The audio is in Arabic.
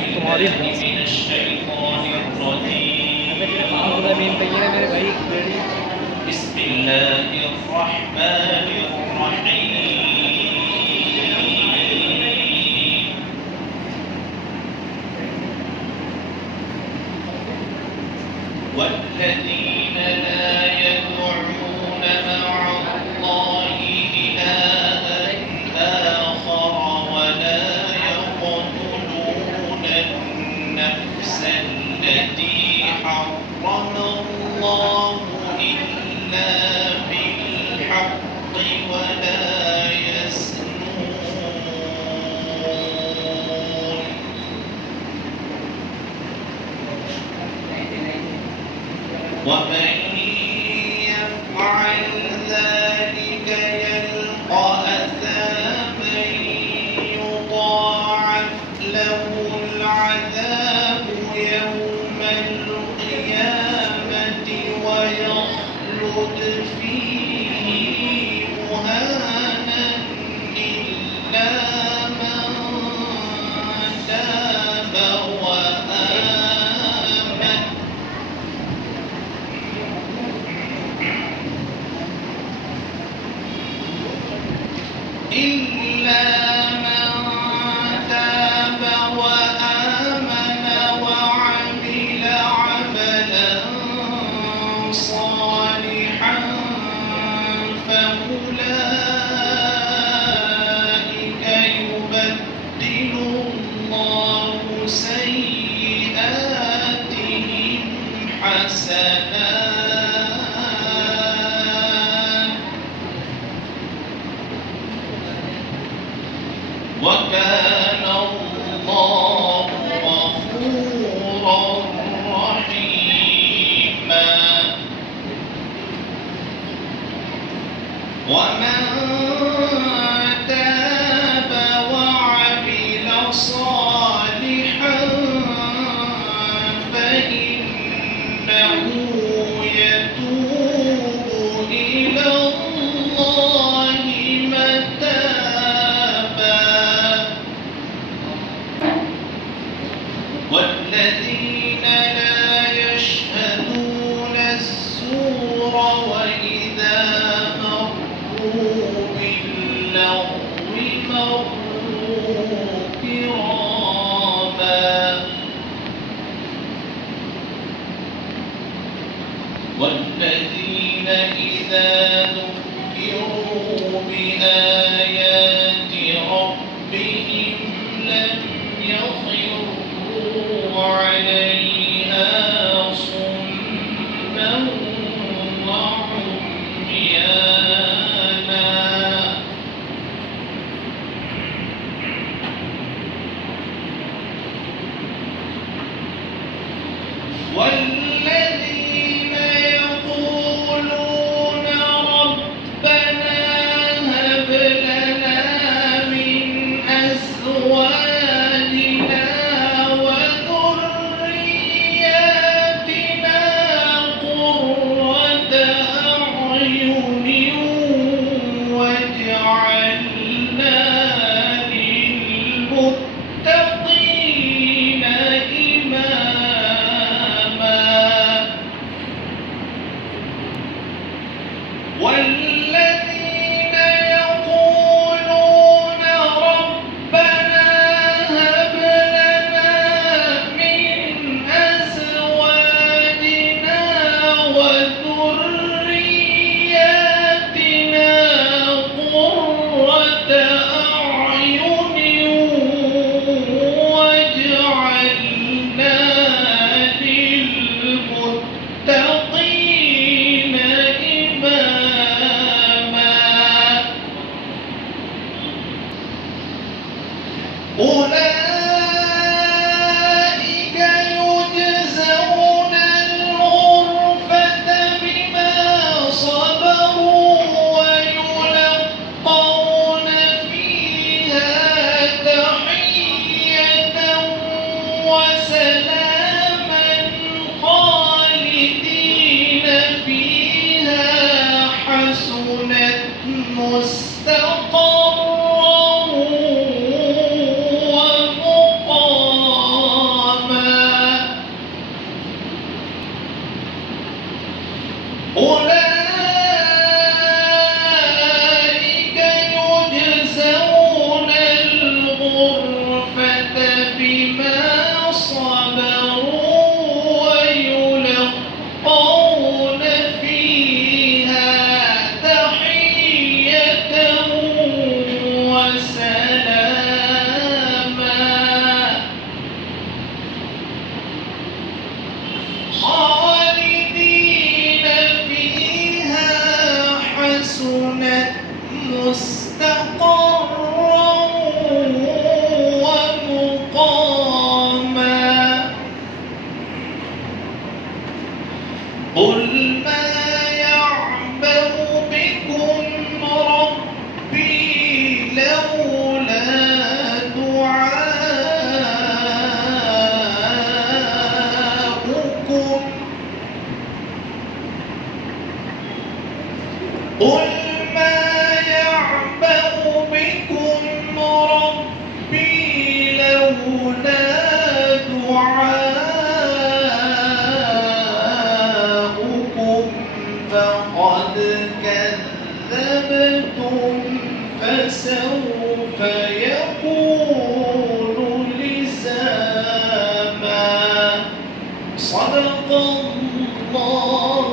आज तुम्हारी मेरे भाई والذين لا يدعون مع الله إلها آخر ولا يقتلون النفس التي حرم الله إلا بالحق ولا يزنون ومن يفعل ذلك يلقى أثاما يضاعف له العذاب يوم القيامة ويخلد فيه مهانا إلا من تاب وآمن إلا من تاب وآمن وعمل عملا صالحا فأولئك يبدل الله سيئاتهم حسنات وكان الله غفورا رحيما ومن تاب وعمل صالحا فإنه يتوب إلى الله متابا والذين لا يشهدون الزور وإذا مروا باللغو مروا كراما والذين إذا ذكروا بآيات ربهم لم يخروا عليها صما وعميانا والذين يقولون ربنا هب لنا من أزواجنا وذرياتنا قرة أعين واجعلنا للمتقين إماما والذين يقولون ربنا هب لنا من أزواجنا وذرياتنا قرة أعين واجعلنا للمتقين إماما أولئك يجزون الغرفة بما صبروا ويلقون فيها تحية وسلاما خالدين فيها حسنت مستقرا فقد كذبتم فسوف يكون لزاما. صدق الله